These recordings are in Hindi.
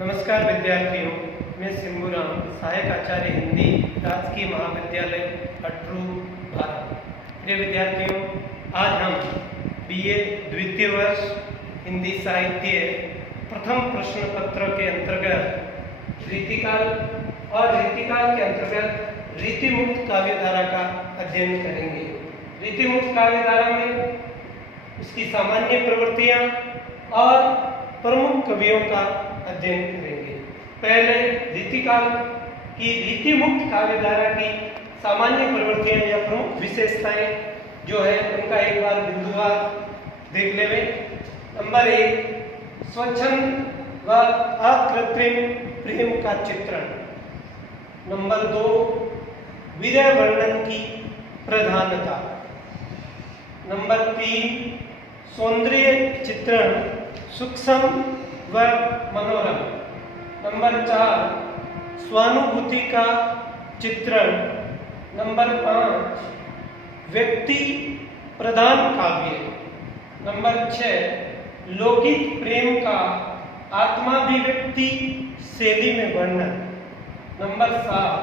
नमस्कार विद्यार्थियों, मैं सिंबूराम, सहायक आचार्य हिंदी, राजकीय महाविद्यालय अटरू, भारत। प्रिय विद्यार्थियों, आज हम बीए द्वितीय वर्ष हिंदी साहित्य प्रथम प्रश्न पत्र के अंतर्गत रीतिकाल और रीतिकाल के अंतर्गत रीतिमुक्त काव्यधारा का अध्ययन करेंगे। रीतिमुक्त काव्यधारा में उसकी सामान्य प्रवृत्तियां और प्रमुख कवियों का अध्ययन करेंगे। पहले रीतिकाल की रीतिमुक्त काव्यधारा की सामान्य प्रवृत्तियां या प्रमुख विशेषताएं जो है उनका एक बार बिंदुवार देख लेवे। नंबर 1, स्वच्छंद व अकृत्रिम प्रेम का चित्रण। नंबर 2, विरह वर्णन की प्रधानता। नंबर 3, सौंदर्य चित्रण सूक्ष्म व मनोरम। नंबर 4, स्वानुभूति का चित्रण। नंबर 5, व्यक्ति प्रधान काव्य। नंबर 6, लौकिक प्रेम का आत्माभिव्यक्ति शैली में वर्णन। नंबर 7,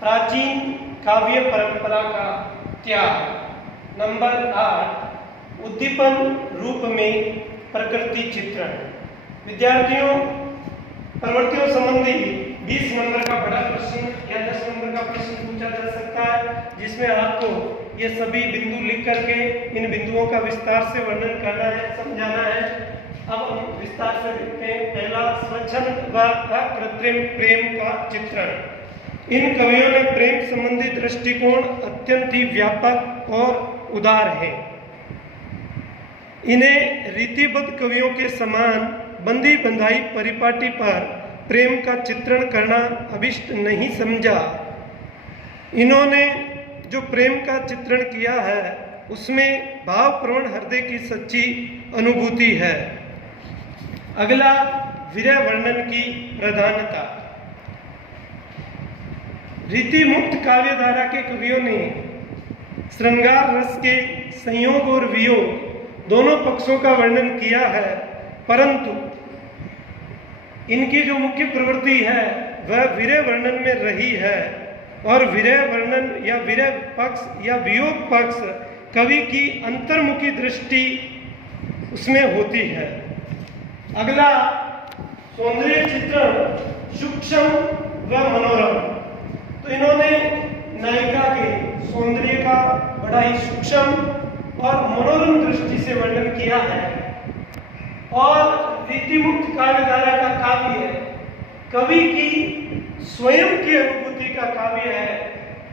प्राचीन काव्य परंपरा का त्याग। नंबर 8, उद्दीपन रूप में प्रकृति चित्रण। विद्यार्थियों, प्रवृत्तियों संबंधी 20 नंबर का बड़ा प्रश्न या 10 नंबर का प्रश्न पूछा जा सकता है, जिसमें आपको ये सभी बिंदु लिख करके इन बिंदुओं का विस्तार से वर्णन करना है, समझाना है। अब हम विस्तार से देखते हैं। पहला, स्वच्छंद व अकृत्रिम प्रेम का चित्रण। इन कवियों ने प्रेम संबंधी दृष्टिकोण अत्यंत ही व्यापक और उदार है। इन्हें रीतिबद्ध कवियों के समान बंधी बंधाई परिपाटी पर प्रेम का चित्रण करना अभिष्ट नहीं समझा। इन्होंने जो प्रेम का चित्रण किया है उसमें भावप्रवण हृदय की सच्ची अनुभूति है। अगला, विरह वर्णन की प्रधानता। रीतिमुक्त काव्यधारा के कवियों ने श्रृंगार रस के संयोग और वियोग दोनों पक्षों का वर्णन किया है, परंतु इनकी जो मुख्य प्रवृत्ति है वह विरह वर्णन में रही है और विरह वर्णन या विरह पक्ष या वियोग पक्ष कवि की अंतर्मुखी दृष्टि उसमें होती है। अगला, सौंदर्य चित्रण सूक्ष्म व मनोरम। तो इन्होंने नायिका के सौंदर्य का बड़ा ही सूक्ष्म और मनोरम दृष्टि से वर्णन किया है। और रीतिमुक्त काव्यधारा का काव्य कवि की स्वयं की अनुभूति का काव्य है।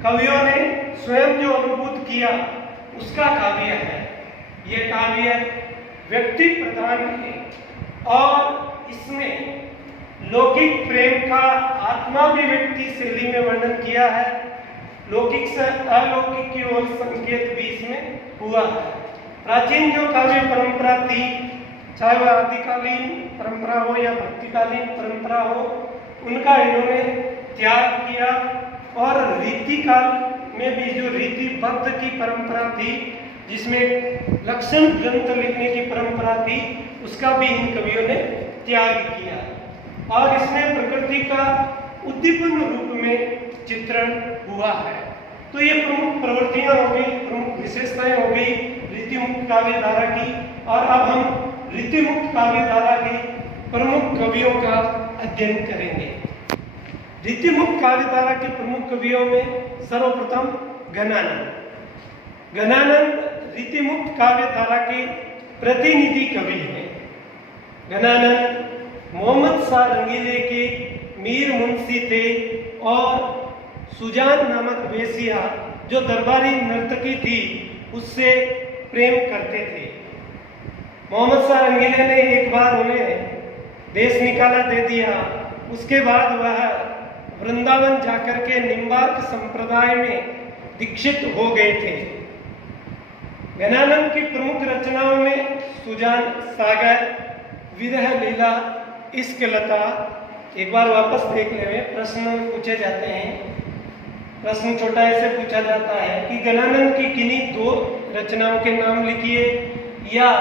कवियों ने स्वयं जो अनुभूत किया उसका काव्य है। यह काव्य व्यक्ति प्रधान है और इसमें लौकिक प्रेम का आत्माभिव्यक्ति शैली में वर्णन किया है। लौकिक से अलौकिक की ओर संकेत भी इसमें हुआ है। प्राचीन जो काव्य परंपरा थी, चाहे वह आदिकालीन परंपरा हो या भक्तिकालीन परंपरा हो, उनका इन्होंने त्याग किया और रीतिकाल में भी जो रीतिबद्ध की परंपरा थी, जिसमें लक्षण ग्रंथ लिखने की परंपरा थी, उसका भी इन कवियों ने त्याग किया और इसमें प्रकृति का उद्दीपन रूप में चित्रण हुआ है। तो ये प्रमुख प्रवृत्तियां हो गई, प्रमुख विशेषताएं हो गई रीतिमुक्त काव्यधारा की। और अब हम रीतिमुक्त काव्यधारा के प्रमुख कवियों का अध्ययन करेंगे। रीतिमुक्त काव्यधारा के प्रमुख कवियों में सर्वप्रथम घनानंद। घनानंद रीतिमुक्त काव्यधारा के प्रतिनिधि कवि हैं। घनानंद मोहम्मद शाह रंगीले के मीर मुंशी थे और सुजान नामक वेश्या जो दरबारी नर्तकी थी उससे प्रेम करते थे। मोहम्मद शाह रंगीले ने एक बार उन्हें देश निकाला दे दिया। उसके बाद वह वृंदावन जाकर के निम्बार्क संप्रदाय में दीक्षित हो गए थे। घनानंद की प्रमुख रचनाओं में सुजान सागर, विरह लीला, इश्क लता। एक बार वापस देख लेवे, प्रश्न पूछे जाते हैं। प्रश्न छोटा ऐसे पूछा जाता है कि घनानंद की किन्हीं 2 रचनाओं के नाम लिखिए, या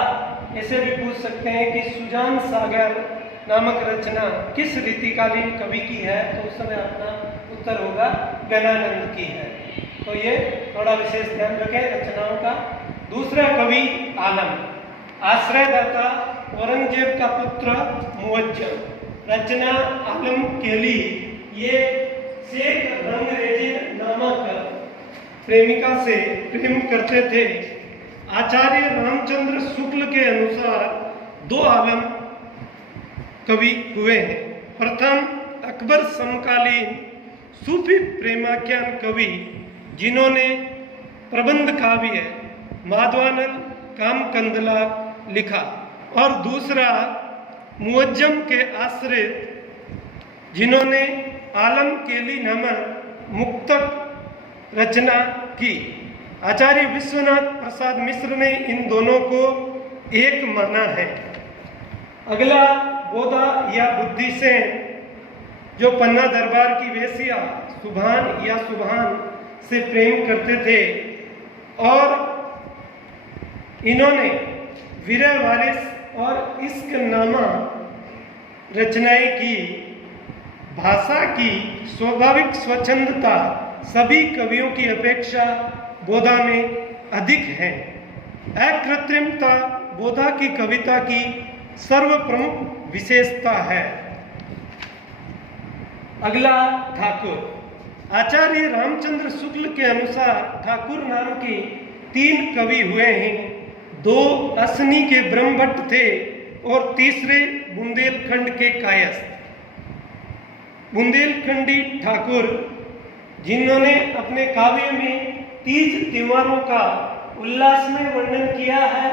ऐसे भी पूछ सकते हैं कि सुजान सागर नामक रचना किस रीतिकालीन कवि की है? तो उस समय अपना उत्तर होगा गणानंद की है। तो ये थोड़ा विशेष ध्यान रखें रचनाओं का। दूसरा कवि आलम, आश्रयदाता औरंगजेब का पुत्र मुअज्जम। रचना आलम केली। ये शेख रंगरेजिन नामक प्रेमिका से प्रेम करते थे। आचार्य रामचंद्र शुक्ल के अनुसार दो आलम कवि हुए हैं। प्रथम अकबर समकालीन सूफी प्रेमाख्यान कवि जिन्होंने प्रबंध काव्य माधवानल कामकंदला लिखा, और दूसरा मुअज्जम के आश्रित जिन्होंने आलम केली नामक मुक्तक रचना की। आचार्य विश्वनाथ प्रसाद मिश्र ने इन दोनों को एक माना है। अगला बोधा या बुद्धिसेन, जो पन्ना दरबार की वेश्या सुभान या सुभान से प्रेम करते थे, और इन्होंने विरह वारिस और इश्क नामा रचनाएं की। भाषा की स्वाभाविक स्वच्छंदता सभी कवियों की अपेक्षा बोधा में अधिक है। अकृत्रिमता बोधा की कविता की सर्वप्रमुख विशेषता है। अगला ठाकुर। आचार्य रामचंद्र शुक्ल के अनुसार ठाकुर नाम के 3 कवि हुए हैं। 2 असनी के ब्रह्मभट्ट थे और तीसरे बुंदेलखंड के कायस्थ। बुंदेलखंडी ठाकुर जिन्होंने अपने काव्य में तीज त्योहारों का उल्लास में वर्णन किया है।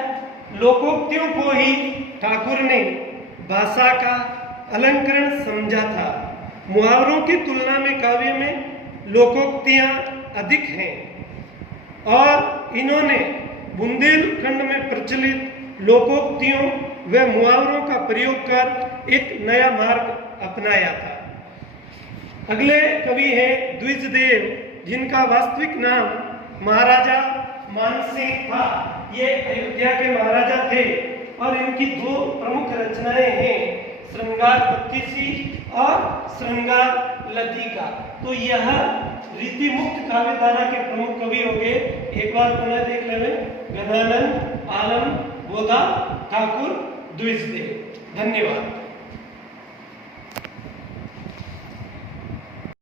लोकोक्तियों को ही ठाकुर ने भाषा का अलंकरण समझा था। मुहावरों की तुलना में काव्य में लोकोक्तियां अधिक हैं, और इन्होंने बुंदेलखंड में प्रचलित लोकोक्तियों व मुहावरों का प्रयोग कर एक नया मार्ग अपनाया था। अगले कवि हैं द्विजदेव, जिनका वास्तविक नाम महाराजा मानसिंह था। ये अयोध्या के महाराजा थे, और इनकी 2 प्रमुख रचनाएं हैं, श्रृंगार बत्तीसी और श्रृंगार लतिका। तो यह रीतिमुक्त काव्यधारा के प्रमुख कवि हो गए। एक बार पुनः देख लें, गणानंद, आलम, बोधा, ठाकुर, द्विजदेव। धन्यवाद।